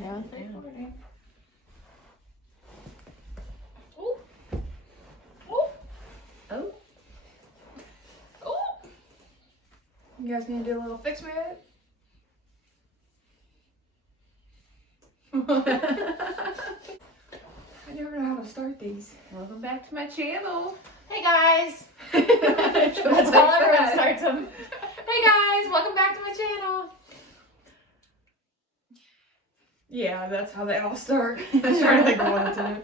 Yeah. Oh. Oh. Oh. Oh. You guys need to do a little fix me it? I never know how to start these. Welcome back to my channel. Hey guys! That's That's how everyone starts them. Hey guys, welcome back to my channel. Yeah, that's how they all start. I was trying to think of what to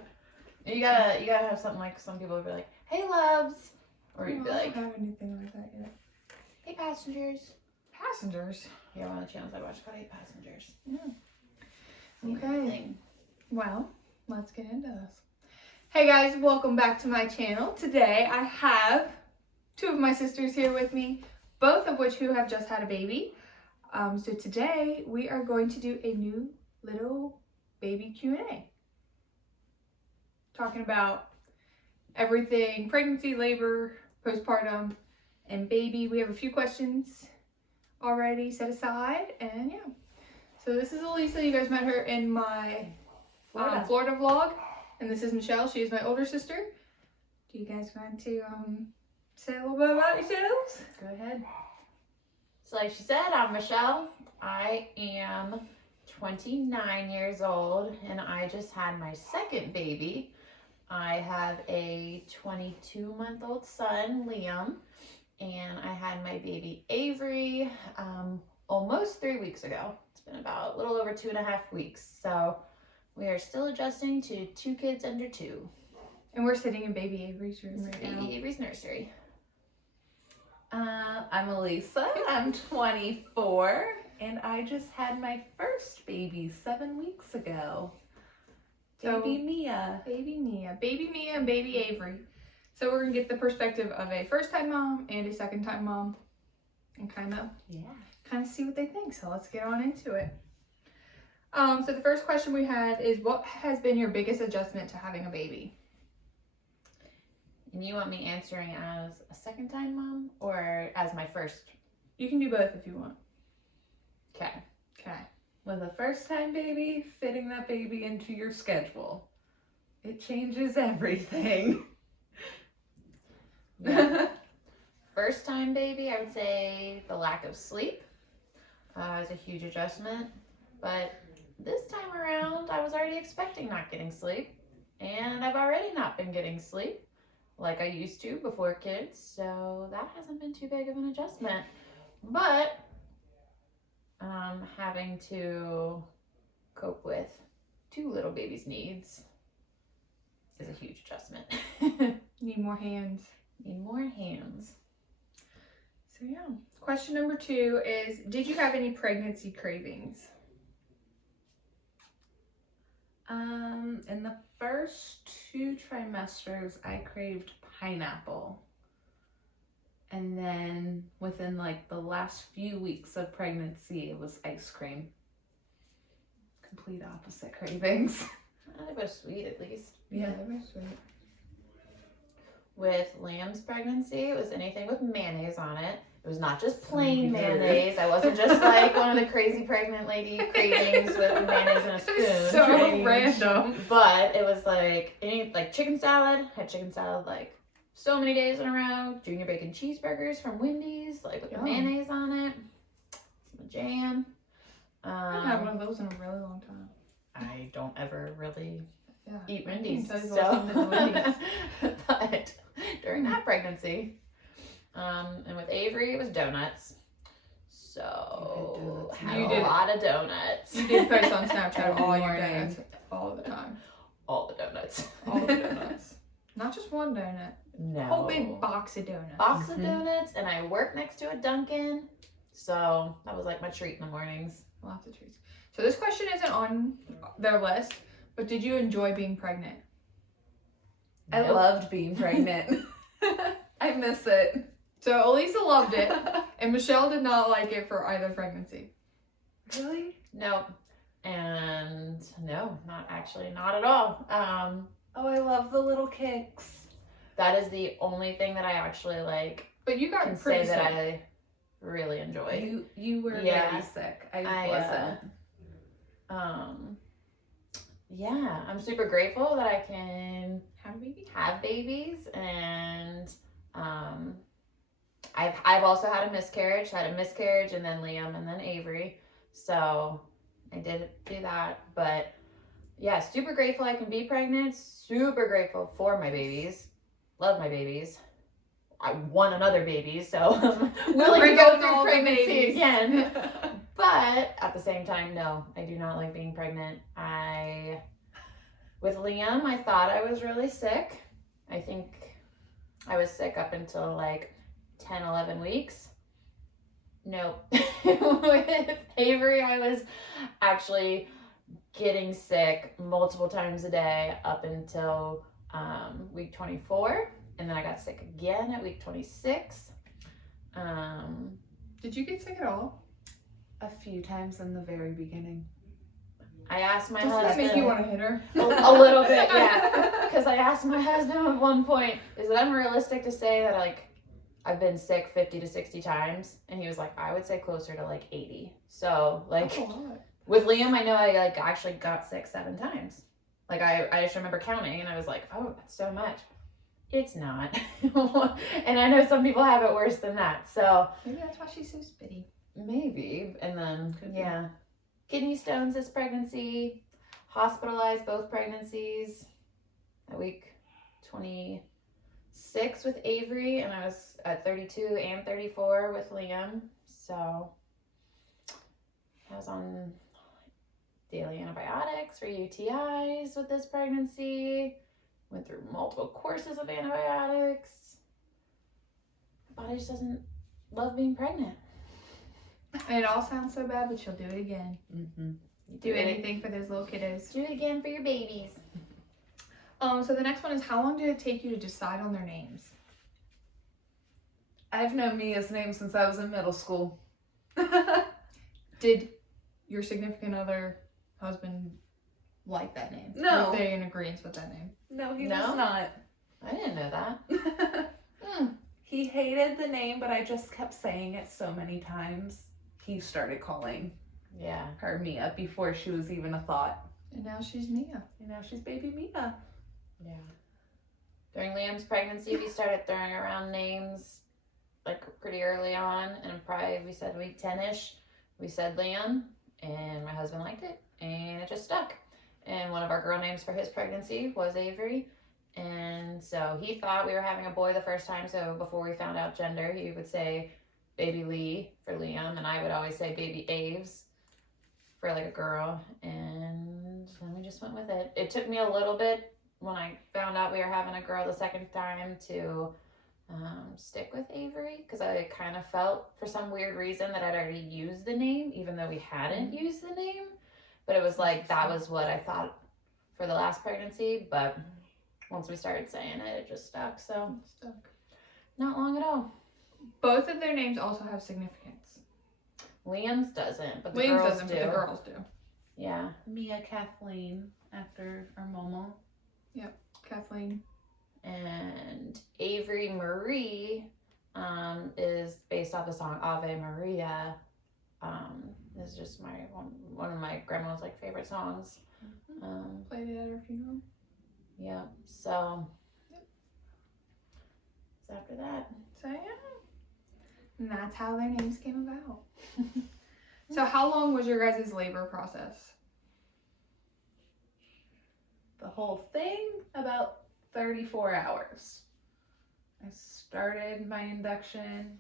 do. You gotta have something like some people would be like, "Hey loves," or you'd be like, I don't have anything like that yet. "Hey passengers." Passengers. Yeah, one of the channels I watch called "Hey Passengers." Yeah. Okay. Okay. Well, let's get into this. Hey guys, welcome back to my channel. Today I have two of my sisters here with me, both of which who have just had a baby. So today we are going to do a new little baby Q&A. Talking about everything pregnancy, labor, postpartum, and baby. We have a few questions already set aside, and yeah. So this is Elisa. You guys met her in my Florida vlog, and this is Michelle. She is my older sister. Do you guys want to say a little bit about yourselves? Go ahead. So like she said, I'm Michelle. I am 29 years old, and I just had my second baby. I have a 22-month-old son, Liam, and I had my baby Avery almost 3 weeks ago. It's been about a little over 2.5 weeks. So we are still adjusting to 2 kids under 2. And we're sitting in baby Avery's room right now. Baby Avery's nursery. I'm Elisa. I'm 24, and I just had my first baby 7 weeks ago. So, Baby Mia. Baby Mia, and baby Avery. So we're gonna get the perspective of a first-time mom and a second-time mom, and kind of see what they think. So let's get on into it. So the first question we had is, what has been your biggest adjustment to having a baby? And you want me answering as a second-time mom or as my first? You can do both if you want. Okay. Okay. With a first-time baby, fitting that baby into your schedule. It changes everything. Yeah. First time baby, I would say the lack of sleep is a huge adjustment. But this time around, I was already expecting not getting sleep. And I've already not been getting sleep like I used to before kids. So that hasn't been too big of an adjustment. But having to cope with 2 little babies' needs is a huge adjustment. Need more hands. Need more hands. So yeah. Question number 2 is, did you have any pregnancy cravings? In the first 2 trimesters, I craved pineapple. And then within like the last few weeks of pregnancy, it was ice cream. Complete opposite cravings. They were sweet at least. Yeah, they were sweet. With Liam's pregnancy, it was anything with mayonnaise on it. It was not just plain mayonnaise. I wasn't just like one of the crazy pregnant lady cravings with mayonnaise and a spoon. So random. But it was like chicken salad. Had chicken salad like so many days in a row. Junior bacon cheeseburgers from Wendy's, like with the mayonnaise on it. Some jam. I haven't had one of those in a really long time. I don't ever really eat I Wendy's. can tell you So. what's in the Wendy's. But during that pregnancy, and with Avery, it was donuts. So had a lot of donuts. You did post on Snapchat Every all your morning. donuts all the time. All the donuts. All the donuts. Not just one donut. No. Whole big box of donuts. Box of donuts, and I work next to a Dunkin', so that was like my treat in the mornings. Lots of treats. So this question isn't on their list, but did you enjoy being pregnant? I loved being pregnant. I miss it. So Elisa loved it, and Michelle did not like it for either pregnancy. Really? No. And no, not at all. Oh, I love the little kicks. That is the only thing that I actually like. But you got Can pretty say that sick. I really enjoyed. You were Yeah. very sick. I wasn't. yeah, I'm super grateful that I can Have a baby. have babies, and I've also had a miscarriage. Had a miscarriage, and then Liam, and then Avery. So I did do that, but yeah, super grateful I can be pregnant. Super grateful for my babies. Love my babies. I want another baby, so I'm willing to go through pregnancy again. But at the same time, no, I do not like being pregnant. With Liam, I thought I was really sick. I think I was sick up until like 10, 11 weeks. Nope. With Avery, I was actually getting sick multiple times a day up until week 24. And then I got sick again at week 26. Did you get sick at all? A few times in the very beginning. I asked my Does that husband. make you want to hit her? A little bit, yeah. Because I asked my husband at one point, is it unrealistic to say that like I've been sick 50 to 60 times? And he was like, I would say closer to like 80. So like That's a lot. with Liam, I know I like actually got sick 7 times. Like I just remember counting, and I was like, oh, that's so much. It's not. And I know some people have it worse than that. So Maybe that's why she's so spitty. maybe. And then Could be. yeah. Kidney stones this pregnancy. Hospitalized both pregnancies at week 26 with Avery, and I was at 32 and 34 with Liam. So I was on daily antibiotics for UTIs with this pregnancy. Went through multiple courses of antibiotics. My body just doesn't love being pregnant. And it all sounds so bad, but she'll do it again. Mm-hmm. You Do anything for those little kiddos. Do it again for your babies. So the next one is, how long did it take you to decide on their names? I've known Mia's name since I was in middle school. Did your significant other, husband, like that name? No. Were they in agreement with that name? No, he No? was not. I didn't know that. He hated the name, but I just kept saying it so many times. He started calling Yeah. her Mia before she was even a thought. And now she's Mia. And now she's baby Mia. Yeah. During Liam's pregnancy, we started throwing around names like pretty early on, and probably we said week 10-ish, we said Liam, and my husband liked it, and it just stuck. And one of our girl names for his pregnancy was Avery, and so he thought we were having a boy the first time, so before we found out gender, he would say baby Lee for Liam, and I would always say baby Aves for like a girl, and then we just went with it. It took me a little bit when I found out we were having a girl the second time to stick with Avery, because I kind of felt for some weird reason that I'd already used the name, even though we hadn't used the name. But it was like, that was what I thought for the last pregnancy, but once we started saying it, it just stuck. So Stuck. not long at all. Both of their names also have significance. Liam's doesn't, but the Williams girls doesn't, do. but the girls do. Yeah. Mia Kathleen after our Momo. Kathleen. And Avery Marie is based off the song Ave Maria. This is just one of my grandma's like favorite songs. Played it at her funeral. Yeah. So after that. So yeah. And that's how their names came about. So how long was your guys' labor process? The whole thing, about 34 hours. I started my induction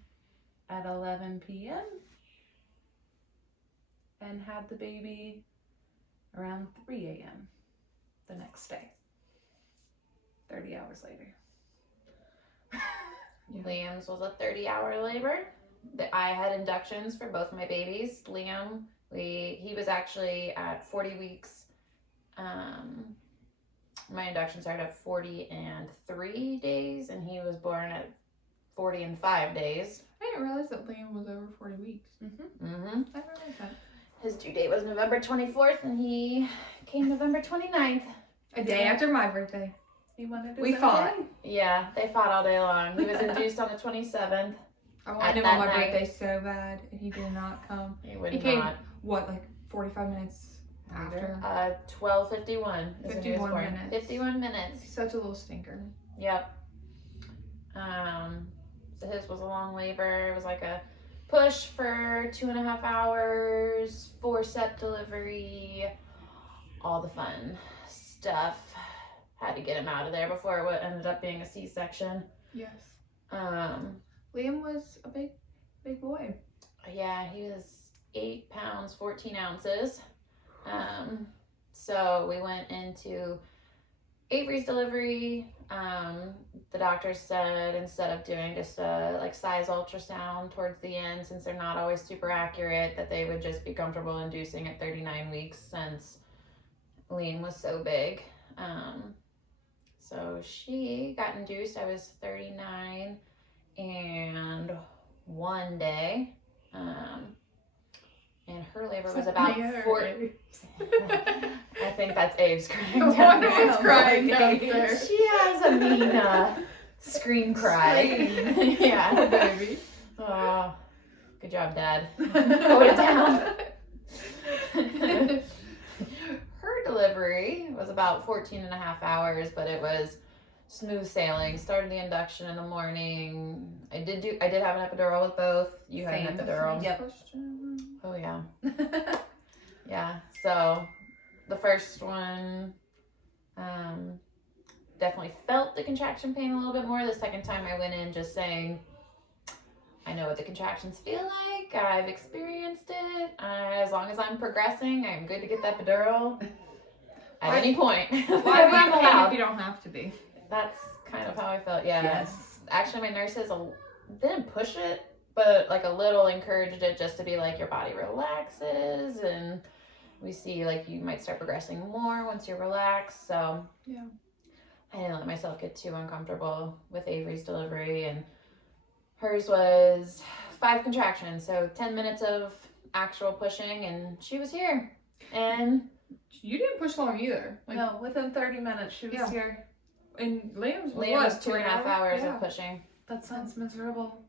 at 11 p.m. and had the baby around 3 a.m. the next day. 30 hours later. Liam's was a 30-hour labor. I had inductions for both my babies. Liam, he was actually at 40 weeks. My induction started at 40 and 3 days, and he was born at 40 and 5 days. I didn't realize that Liam was over 40 weeks. Mm-hmm. I didn't realize that. His due date was November 24th, and he came November 29th. A day after my birthday. He wanted We his fought. own day. Yeah, they fought all day long. He was induced on the 27th. I At wanted him that on my night. birthday so bad, and he did not come. He would He came, not. what, like 45 minutes After 12:51 is when he was 51 born. minutes. 51 minutes. Such a little stinker. Yep. So his was a long labor. It was like a push for 2.5 hours, forceps delivery, all the fun stuff. Had to get him out of there before what ended up being a C-section. Yes. Liam was a big boy. Yeah, he was 8 pounds, 14 ounces. So we went into Avery's delivery. The doctor said instead of doing just a like size ultrasound towards the end, since they're not always super accurate, that they would just be comfortable inducing at 39 weeks since Liam was so big. So she got induced. I was 39 and 1 day. And her labor was about 4. I think that's Abe's crying downstairs. Crying downstairs. She has a mean scream cry. Yeah, baby. Oh, good job, Dad. Hold it down. Her delivery was about 14.5 hours, but it was smooth sailing. Started the induction in the morning. I did have an epidural with both. You had an epidural. Yep. Oh yeah. Yeah. So the first one definitely felt the contraction pain a little bit more. The second time I went in just saying, I know what the contractions feel like. I've experienced it. As long as I'm progressing, I'm good to get the epidural at any point. Why be in pain if you don't have to be? That's kind of how I felt, yeah. Yes. Actually, my nurses didn't push it, but like a little encouraged it just to be like, your body relaxes and we see like you might start progressing more once you're relaxed. So yeah, I didn't let myself get too uncomfortable with Avery's delivery, and hers was 5 contractions, so 10 minutes of actual pushing, and she was here. And you didn't push long either. Like, no, within 30 minutes she was here. And Liam was 2.5 hours of pushing. That sounds miserable.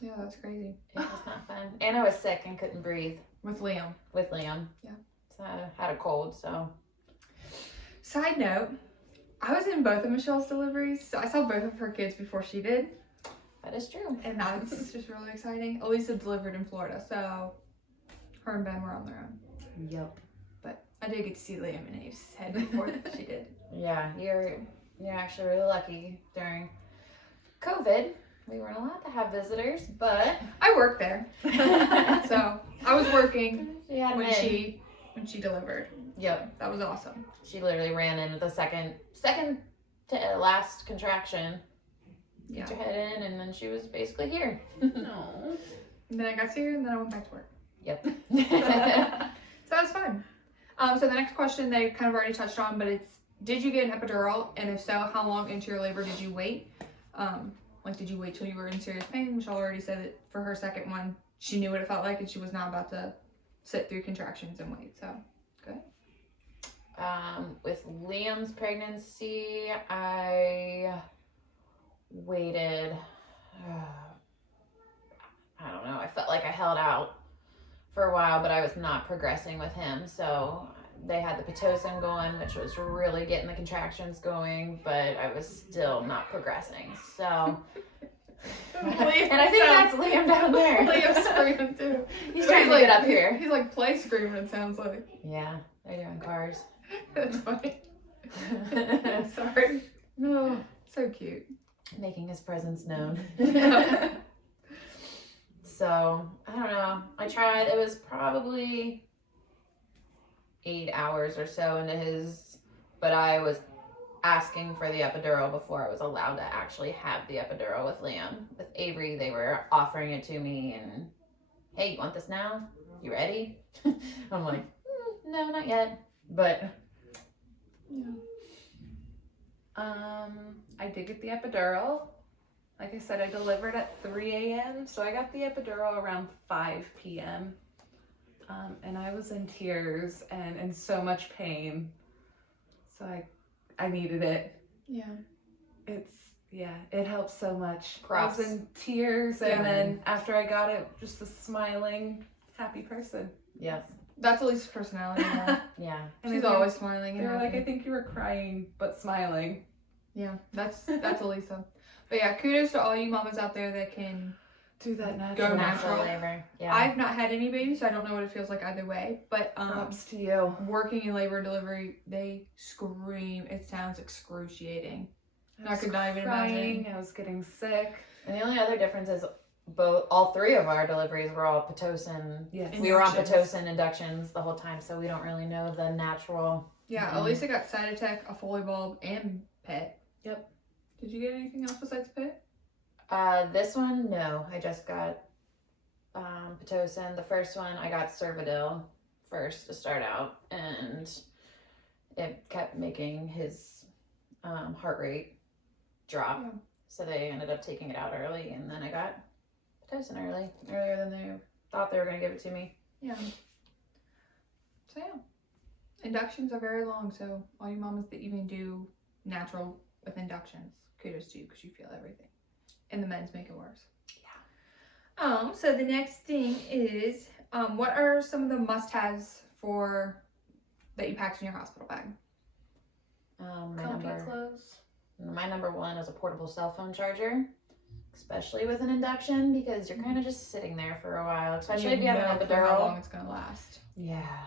Yeah, that's crazy. It was not fun. And I was sick and couldn't breathe. With Liam. Yeah. So I had a cold, so. Side note, I was in both of Michelle's deliveries, so I saw both of her kids before she did. That is true. And that's just really exciting. Elisa delivered in Florida, so her and Ben were on their own. Yep. But I did get to see Liam and Abe's head before she did. Yeah, you're actually really lucky. During COVID, we weren't allowed to have visitors, but I worked there. So I was working when she delivered. Yep. That was awesome. She literally ran in at the second to last contraction. Yeah. Put your head in, and then she was basically here. No. And then I got here, and then I went back to work. Yep. So that was fun. So the next question they kind of already touched on, but it's, did you get an epidural? And if so, how long into your labor did you wait? Like, did you wait till you were in serious pain? Michelle already said that for her second one, she knew what it felt like, and she was not about to sit through contractions and wait. So, good. With Liam's pregnancy, I waited, I don't know, I felt like I held out for a while, but I was not progressing with him. So they had the Pitocin going, which was really getting the contractions going, but I was still not progressing. So, and I think that's Liam down there. Liam's screaming too. He's trying to get up here. He's like play screaming, it sounds like. Yeah, they're doing cars. That's funny. Sorry. Oh, so cute. Making his presence known. So, I don't know. I tried. It was probably 8 hours or so into his, but I was asking for the epidural before I was allowed to actually have the epidural with Liam. With Avery, they were offering it to me and, hey, you want this now? You ready? I'm like, no, not yet. But yeah. I did get the epidural. Like I said, I delivered at 3 a.m. So I got the epidural around 5 p.m. And I was in tears and in so much pain. So I needed it. Yeah. It helps so much. Props. I was in tears, and then after I got it, just a smiling, happy person. yes. That's Elisa's personality. Though. Yeah. And She's they were- always smiling. They And were like, happy. I think you were crying, but smiling. Yeah, that's Elisa. But yeah, kudos to all you mamas out there that can Do that Go natural. natural. labor. Yeah. I've not had any babies, so I don't know what it feels like either way. But Props to you. working in labor and delivery, they scream. It sounds excruciating. I could not even crying. imagine. I was getting sick. And the only other difference is all three of our deliveries were all Pitocin. Yes. We were on Inductions. Pitocin inductions the whole time, so we don't really know the natural. Yeah, Mhm. Elisa got Cytotec, a Foley bulb, and PET. Yep. Did you get anything else besides PET? This one, no. I just got Pitocin. The first one, I got Cervidil first to start out, and it kept making his heart rate drop. Yeah. So they ended up taking it out early, and then I got Pitocin earlier than they thought they were going to give it to me. Yeah. So yeah, inductions are very long. So all you mamas that even do natural with inductions, kudos to you because you feel everything, and the men's make it worse. Yeah. So the next thing is, what are some of the must-haves for that you packed in your hospital bag? Comfy clothes. My number one is a portable cell phone charger, especially with an induction, because you're kind of just sitting there for a while, especially if you have an know for how long epidural. it's gonna last. Yeah.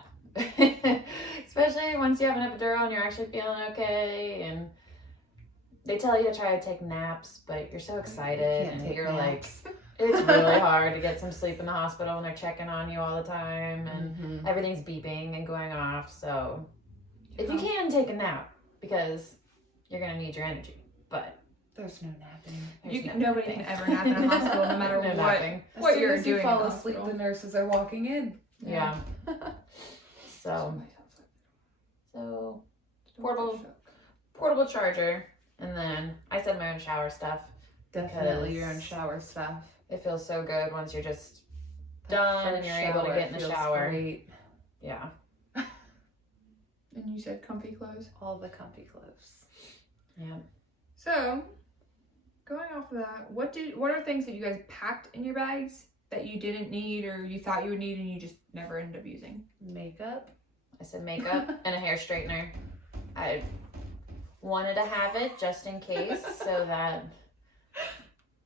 Especially once you have an epidural and you're actually feeling okay, and they tell you to try to take naps, but you're so excited Can't and take you're naps. like, it's really hard to get some sleep in the hospital when they're checking on you all the time and Mhm. everything's beeping and going off. So if you Yeah. can, take a nap, because you're gonna need your energy. But There's no napping. there's no Nobody napping. can ever nap in a hospital, no matter No what. napping. As What soon you're as you doing fall in the asleep, hospital. the nurses are walking in. Yeah. So portable charger, and then I said my own shower stuff. Definitely Because- your own shower stuff. It feels so good once you're just That done and first you're able to shower get in the feels shower. great. Yeah. And you said comfy clothes. All the comfy clothes. Yeah. So, going off of that, what are things that you guys packed in your bags that you didn't need or you thought you would need and you just never ended up using? Makeup. I said makeup and a hair straightener. I wanted to have it just in case, so that,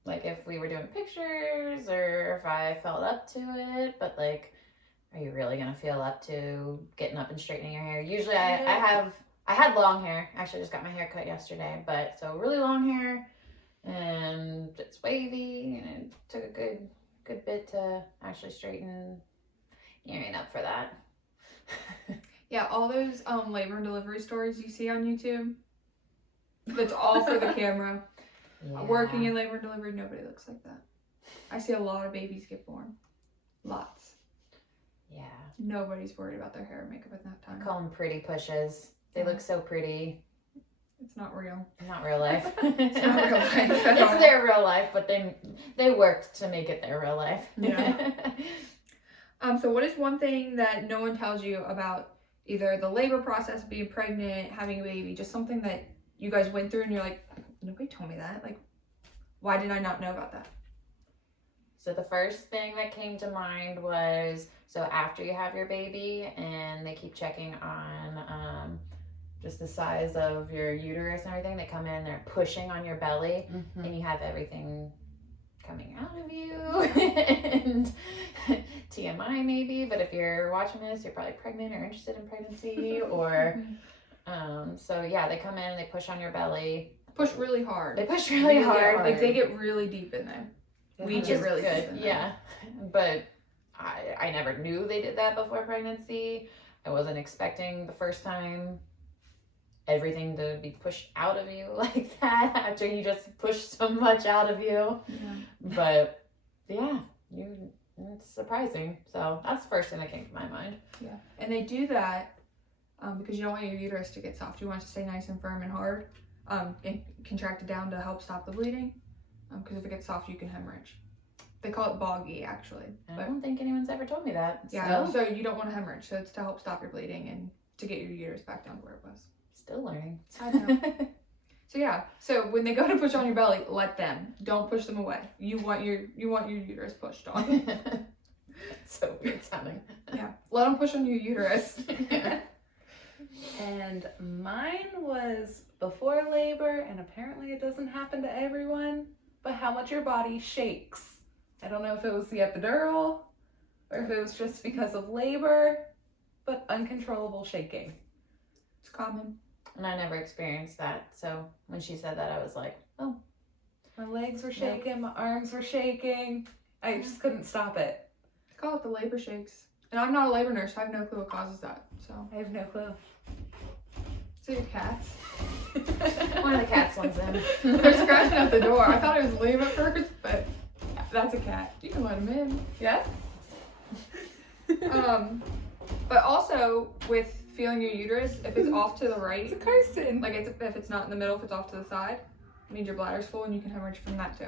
like, if we were doing pictures or if I felt up to it, but like, are you really gonna feel up to getting up and straightening your hair? Usually I had long hair. Actually, I just got my hair cut yesterday, but so really long hair, and it's wavy, and it took a good bit to actually straighten. You ain't up for that. Yeah, all those labor and delivery stories you see on YouTube, that's all for the camera. Working in labor and delivery, nobody looks like that. I see a lot of babies get born. Lots. Yeah. Nobody's worried about their hair and makeup at that I time. call them pretty pushes. They look so pretty. It's not real. Not real life. It's not real life at all. It's their real life, but they worked to make it their real life. Yeah. So what is one thing that no one tells you about either the labor process, being pregnant, having a baby, just something that you guys went through and you're like, nobody told me that. Like, why did I not know about that? So the first thing that came to mind was, so after you have your baby and they keep checking on just the size of your uterus and everything, they come in, they're pushing on your belly, and you have everything coming out of you. And TMI maybe, but if you're watching this, you're probably pregnant or interested in pregnancy, or so yeah, they come in, they push on your belly. Push really hard. They push really hard. Like they get really deep in there. We Which get is really good, deep in there. yeah. But I never knew they did that before pregnancy. I wasn't expecting the first time everything to be pushed out of you like that after you just push so much out of you. Yeah. But yeah, it's surprising. So that's the first thing that came to my mind. Yeah. And they do that because you don't want your uterus to get soft. You want it to stay nice and firm and hard and contracted down to help stop the bleeding. Because if it gets soft, you can hemorrhage. They call it boggy, actually. I But don't think anyone's ever told me that. yeah, So, so you don't want to hemorrhage. So it's to help stop your bleeding and to get your uterus back down to where it was. still learning. Side note. So yeah, so when they go to push on your belly, let them. Don't push them away. You want your uterus pushed on. So weird sounding. Yeah. Let them push on your uterus. And mine was before labor, and apparently it doesn't happen to everyone, but how much your body shakes. I don't know if it was the epidural or if it was just because of labor, but uncontrollable shaking. It's common. And I never experienced that. So when she said that, I was like, oh. My legs were shaking, my arms were shaking. I just couldn't stop it. I call it the labor shakes. And I'm not a labor nurse, so I have no clue what causes that. So, I have no clue. so your cats. One of the cats wants in. They're scratching at the door. I thought it was Liam at first, but that's a cat. You can let him in. Yeah? But also with feeling your uterus, if it's off to the right, It's a Carson. like if it's not in the middle, if it's off to the side, it means your bladder's full and you can hemorrhage from that too.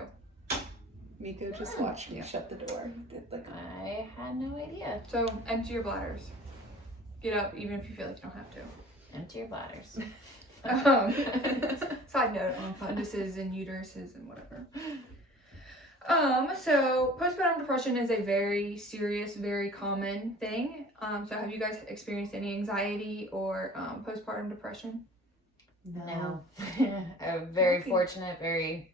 Miko just watched me shut the door. Did like I had no idea. So empty your bladders. Get up even if you feel like you don't have to. Empty your bladders. Side note on funduses and uteruses and whatever. So postpartum depression is a very serious, very common thing. So have you guys experienced any anxiety or postpartum depression? No. I'm very Okay. fortunate, very.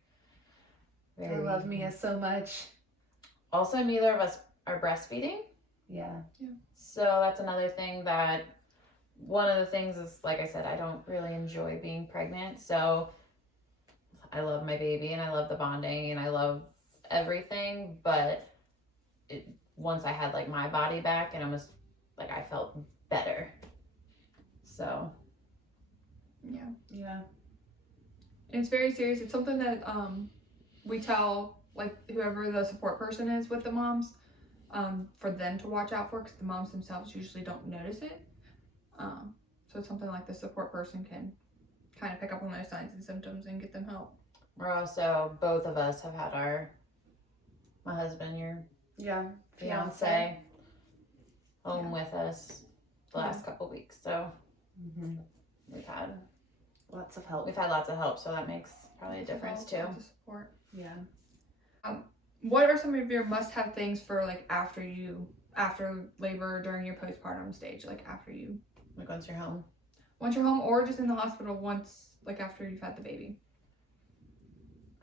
I love Mia so much. Also, neither of us are breastfeeding. Yeah. So that's another thing that one of the things is, like I said, I don't really enjoy being pregnant. So I love my baby and I love the bonding and I love everything. But once I had like my body back and almost like I felt better. So Yeah. Yeah. And it's very serious. It's something that we tell like whoever the support person is with the moms for them to watch out for because the moms themselves usually don't notice it. So it's something like the support person can kind of pick up on those signs and symptoms and get them help. we're also, both of us have had my husband, your Yeah. fiance, home Yeah. with us the last couple weeks. So Mm-hmm. we've had Lots of help. lots of help, so that makes probably a difference too. Lots of support. Yeah. What are some of your must-have things for like after labor, during your postpartum stage, like Like once you're home. once you're home or just in the hospital once like after you've had the baby?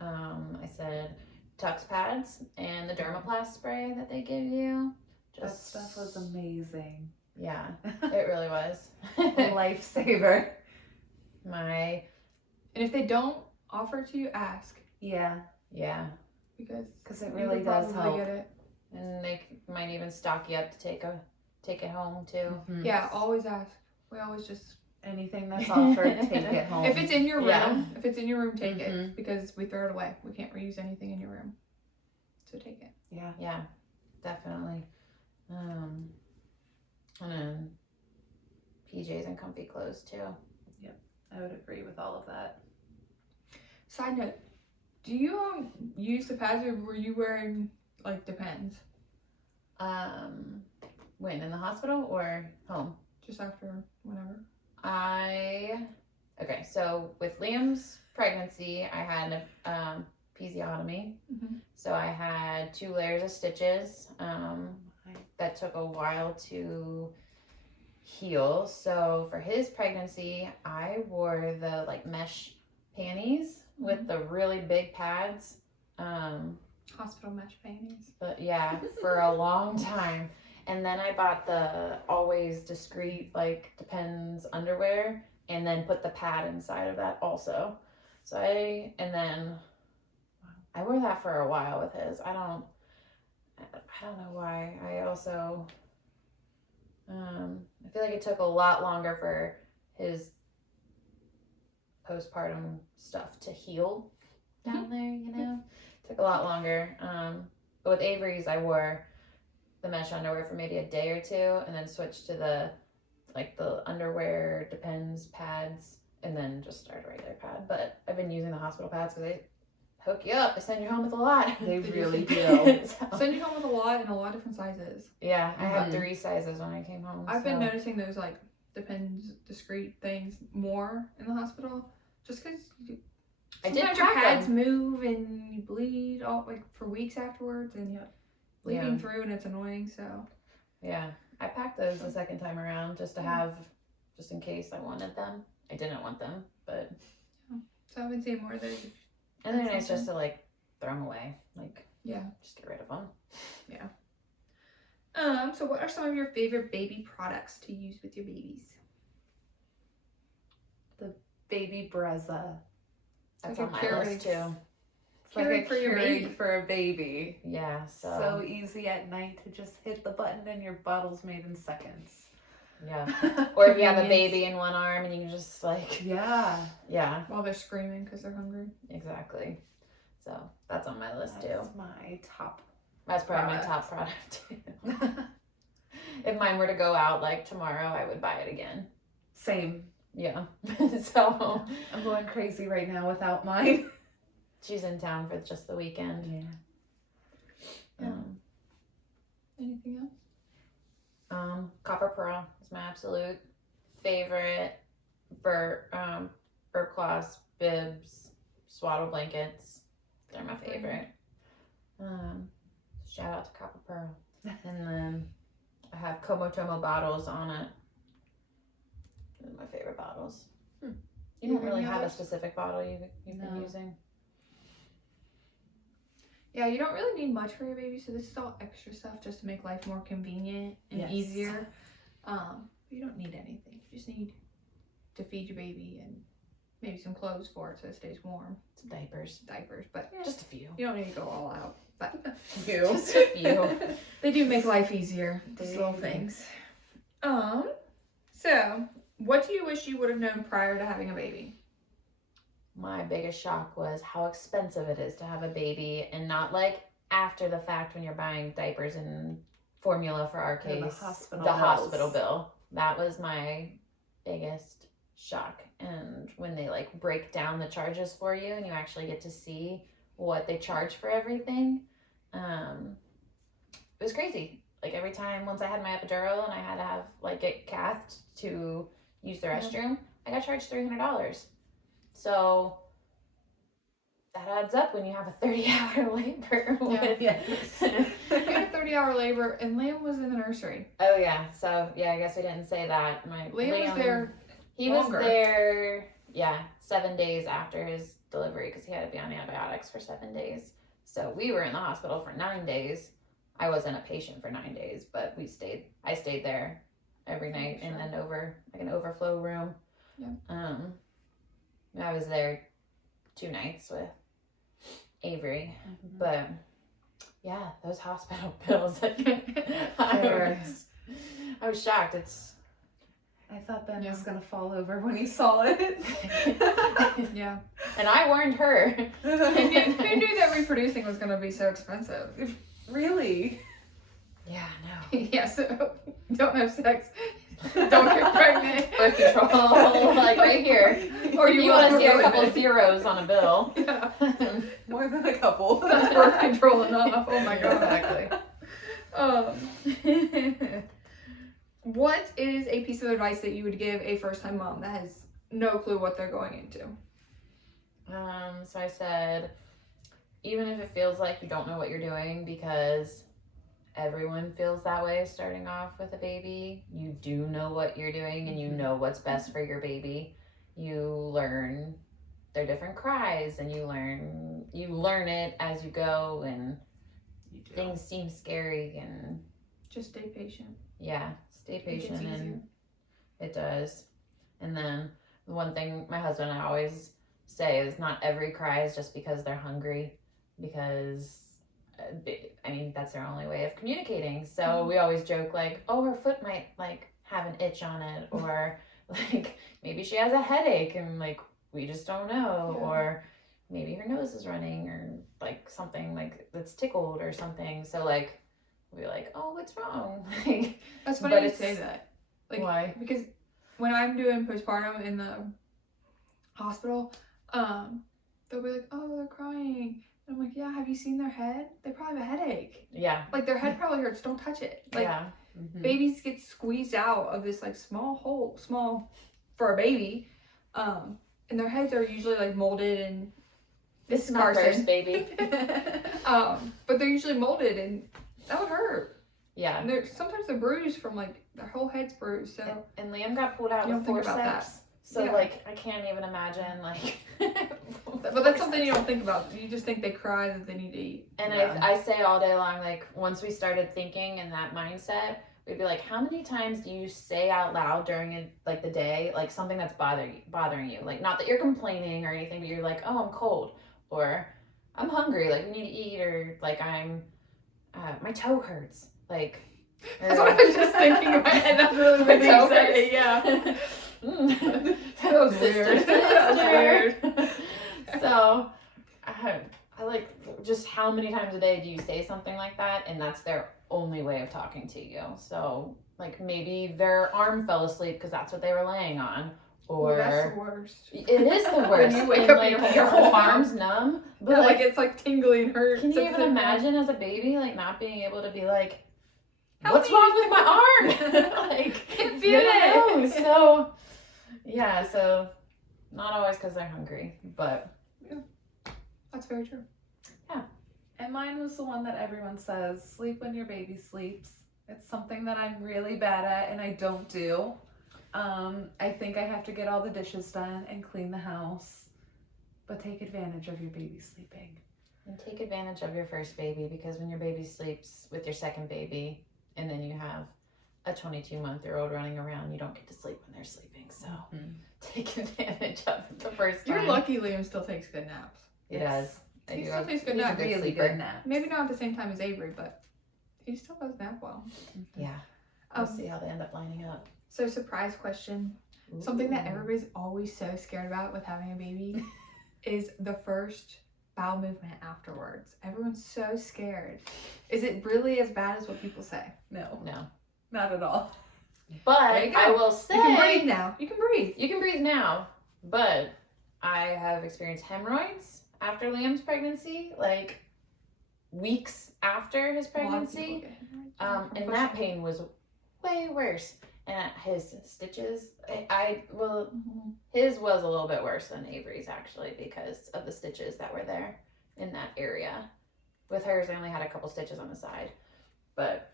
I said Tux pads and the Dermaplast spray that they give you. That stuff was amazing. Yeah, it really was. Lifesaver. My And if they don't offer it to you, ask Yeah. yeah, because It you really could does probably help. get it. and they might even stock you up to take it home too. Mhm. Yeah, always ask. We always just Anything that's offered, take it home. if it's in your room, Yeah. take it Mhm. because we throw it away. We can't reuse anything in your room, so take it. Yeah. Yeah, definitely. And then PJs and comfy clothes too. I would agree with all of that. Side note: do you use the pads or were you wearing like Depends When in the hospital or home? just after whenever? Okay, so with Liam's pregnancy, I had an episiotomy. Mm-hmm. So I had 2 layers of stitches. That took a while to heal. So for his pregnancy, I wore the like mesh panties with the really big pads. Hospital mesh panties. But yeah, for a long time. And then I bought the always discreet like Depends underwear and then put the pad inside of that also. So I wore that for a while with his. I don't know why. I also I feel like it took a lot longer for his postpartum stuff to heal down there, you know? Took a lot longer. But with Avery's, I wore the mesh underwear for maybe a day or two and then switched to the underwear Depends pads and then just started a regular pad. But I've been using the hospital pads because they hook you up. They send you home with a lot. They really do. Send you home with a lot and a lot of different sizes. Yeah, I had Mhm. 3 sizes when I came home. I've been noticing those like Depends discreet things more in the hospital just because I did sometimes your pack pads them. move and you bleed all like for weeks afterwards and leaking through and it's annoying, so. Yeah. I packed those the second time around just to have, just in case I wanted them. I didn't want them, but. So I've been seeing more of those. And then it's just to like throw them away. Like, yeah. Just get rid of them. Yeah. So what are some of your favorite baby products to use with your babies? The baby Brezza. That's like on my list too. It's like a For your Keurig baby. for a baby. Yeah, So easy at night to just hit the button and your bottle's made in seconds. Yeah. Or if you have a baby in one arm and you can just like. Yeah. Yeah. While they're screaming because they're hungry. Exactly. So that's on my list too. That's my top. That's probably my top product too. If mine were to go out like tomorrow, I would buy it again. Same. Yeah. So I'm going crazy right now without mine. she's in town for just the weekend. Yeah. Anything else? Copper Pearl is my absolute favorite. Burp cloths, bibs, swaddle blankets. They're my favorite. Shout out to Copper Pearl. And then I have Komotomo bottles on it. Those are my favorite bottles. You don't really have a specific bottle you've been using? Yeah, you don't really need much for your baby, so this is all extra stuff just to make life more convenient and easier. You don't need anything. You just need to feed your baby and maybe some clothes for it so it stays warm. Some diapers. But Just a few. you don't need to go all out. But Just a few. They do make life easier, these little things. So what do you wish you would have known prior to having a baby? My biggest shock was how expensive it is to have a baby, and not like after the fact when you're buying diapers and formula for our case. The hospital bill. That was my biggest shock. And when they like break down the charges for you and you actually get to see what they charge for everything, it was crazy. Like every time, once I had my epidural and I had to have like get cathed to use the restroom, I got charged $300. So that adds up when you have a 30-hour labor. You had a 30-hour labor, and Liam was in the nursery. Oh yeah, so yeah, I guess we didn't say that. Liam was there. He longer. was there, 7 days after his delivery because he had to be on antibiotics for 7 days. So we were in the hospital for 9 days. I wasn't a patient for 9 days, but I stayed there every night and then over like an overflow room. Yeah. I was there 2 nights with Avery, but yeah, those hospital bills. I was shocked. I thought Ben was gonna fall over when he saw it. Yeah. And I warned her. Who knew that reproducing was going to be so expensive? Really? Yeah, no. Yeah, so don't have sex. Don't get pregnant. Birth control, like right here. Or You want to see a couple zeros on a bill. Yeah. More than a couple. That's birth control enough. Oh my god. Exactly. What is a piece of advice that you would give a first-time mom that has no clue what they're going into? So I said, even if it feels like you don't know what you're doing, because everyone feels that way starting off with a baby, you do know what you're doing and you know what's best for your baby. You learn their different cries and you learn it as you go, and things seem scary, and Just stay patient. yeah, stay patient, It gets and it does. And then the one thing my husband and I always say is not every cry is just because they're hungry, because that's their only way of communicating. So we always joke like, oh, her foot might like have an itch on it, or like maybe she has a headache and like we just don't know, or maybe her nose is running, or like something like that's tickled or something. So like we're like, oh, what's wrong? That's funny you say that. Like, why? Because when I'm doing postpartum in the hospital, they'll be like, oh, they're crying. And I'm like, yeah, have you seen their head? They probably have a headache. Yeah. Like their head probably hurts. Don't touch it. Like babies get squeezed out of this like small for a baby. And their heads are usually like molded, and this is my first baby. but they're usually molded, and That would hurt. Yeah. And sometimes they're bruised from like their whole head's bruised. So And Liam got pulled out You with don't think about forceps. So Yeah. like I can't even imagine like. but that's something you don't think about. You just think they cry that they need to eat. And Yeah. I say all day long, like once we started thinking in that mindset, we'd be like, how many times do you say out loud during like the day, like something that's bothering you? Like not that you're complaining or anything, but you're like, oh, I'm cold, or I'm hungry, like we need to eat, or like my toe hurts, like. That's what I was just thinking in my head. That's really My what toe they hurts. say. Yeah. That was weird. That was weird. So, I like, just how many times a day do you say something like that? And that's their only way of talking to you. So, like, maybe their arm fell asleep because that's what they were laying on. Or, that's the worst. it is the worst. When you wake And, up like, and your whole arm. arm's numb. But, Yeah, like, it's like tingly and hurt. can you even imagine as a baby, like, not being able to be like, Help what's me. wrong with my arm? Like, Can't you feel don't it. know. So, yeah, so not always because they're hungry, but That's very true. And mine was the one that everyone says, sleep when your baby sleeps. It's something that I'm really bad at and I don't do. I think I have to get all the dishes done and clean the house. But take advantage of your baby sleeping. and take advantage of your first baby, because when your baby sleeps with your second baby and then you have a 22-month-old running around, you don't get to sleep when they're sleeping. So take advantage of it the first time. You're lucky Liam still takes good naps. He does. I He do still have- takes good he's a naps. good Really sleeper. good nap. Maybe not at the same time as Avery, but he still does nap well. Yeah. We'll see how they end up lining up. So surprise question. Something that Ooh. everybody's always so scared about with having a baby is the first bowel movement afterwards. Everyone's so scared. Is it really as bad as what people say? No, No. not at all. But There you go. I will say You can breathe now. You can breathe. you can breathe now, but I have experienced hemorrhoids after Liam's pregnancy, like weeks after his A lot of people pregnancy. get hemorrhoids from And that pushing. pain was way worse. And his stitches, his was a little bit worse than Avery's actually, because of the stitches that were there in that area. With hers, I only had a couple stitches on the side, but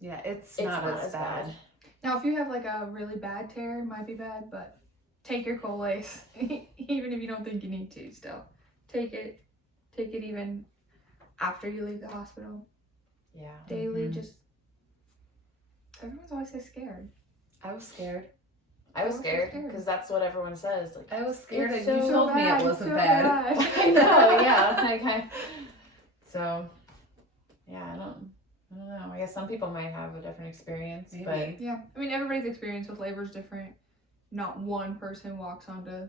Yeah, it's it's not as bad. Now, if you have like a really bad tear, it might be bad, but take your Colace, even if you don't think you need to. Still, take it even after you leave the hospital. Yeah. Daily, Mhm. just everyone's always so scared. I was scared. I was so scared scared. because that's what everyone says. Like, I was scared It's and you so told me bad, it wasn't so bad. I know, yeah. So, yeah, I don't know. I guess some people might have a different experience, but Maybe. Yeah, I mean everybody's experience with labor is different. Not one person walks onto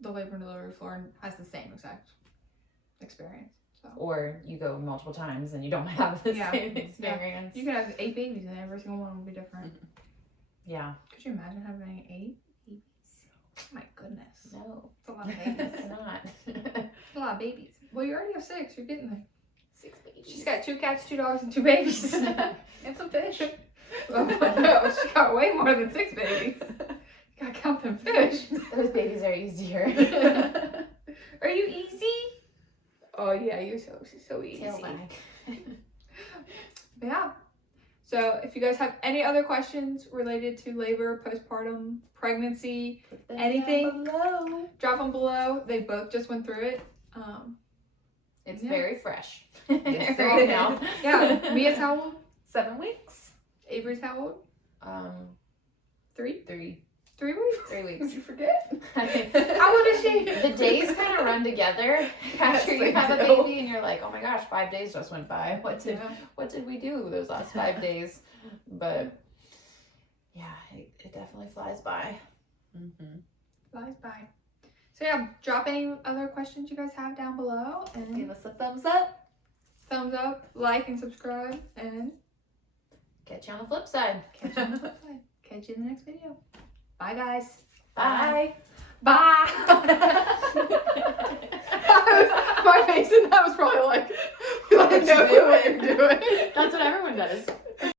the labor and delivery floor and has the same exact experience. So or you go multiple times and you don't have the Yeah. same Yeah. experience. you could have 8 babies and every single one will be different. Yeah. Could you imagine having 8 babies? My goodness, No, it's a lot of babies. it's not. It's a lot of babies. Well, you already have 6. You're getting there. 6 babies. She's got 2 cats, 2 dogs, and 2 babies, and some fish. Oh, no, she got way more than 6 babies. You gotta count them fish. Those babies are easier. Are you easy? Oh yeah, you're so easy. Tail wag. But yeah. So if you guys have any other questions related to labor, postpartum, pregnancy, anything, Below. drop them below. They both just went through it. It's Yeah. very fresh. Yes, right it now. is. Yeah. Mia's how old? 7 weeks. Avery's how old? 3? 3. 3 weeks? 3 Did weeks. you forget? How How old is she? The days kind of run together after Yes, you they have a do. baby, and you're like, oh my gosh, 5 days just went by. What did we do those last 5 days? But yeah, it definitely flies by. Mm-hmm. Flies by. So yeah, drop any other questions you guys have down below, and Give us a thumbs up. thumbs up, like, and subscribe, and Catch you on the flip side. catch you on the flip side. Catch you in the next video. Bye, guys. Bye. Bye. My face in that was probably like, you don't know what you're doing. That's what everyone does.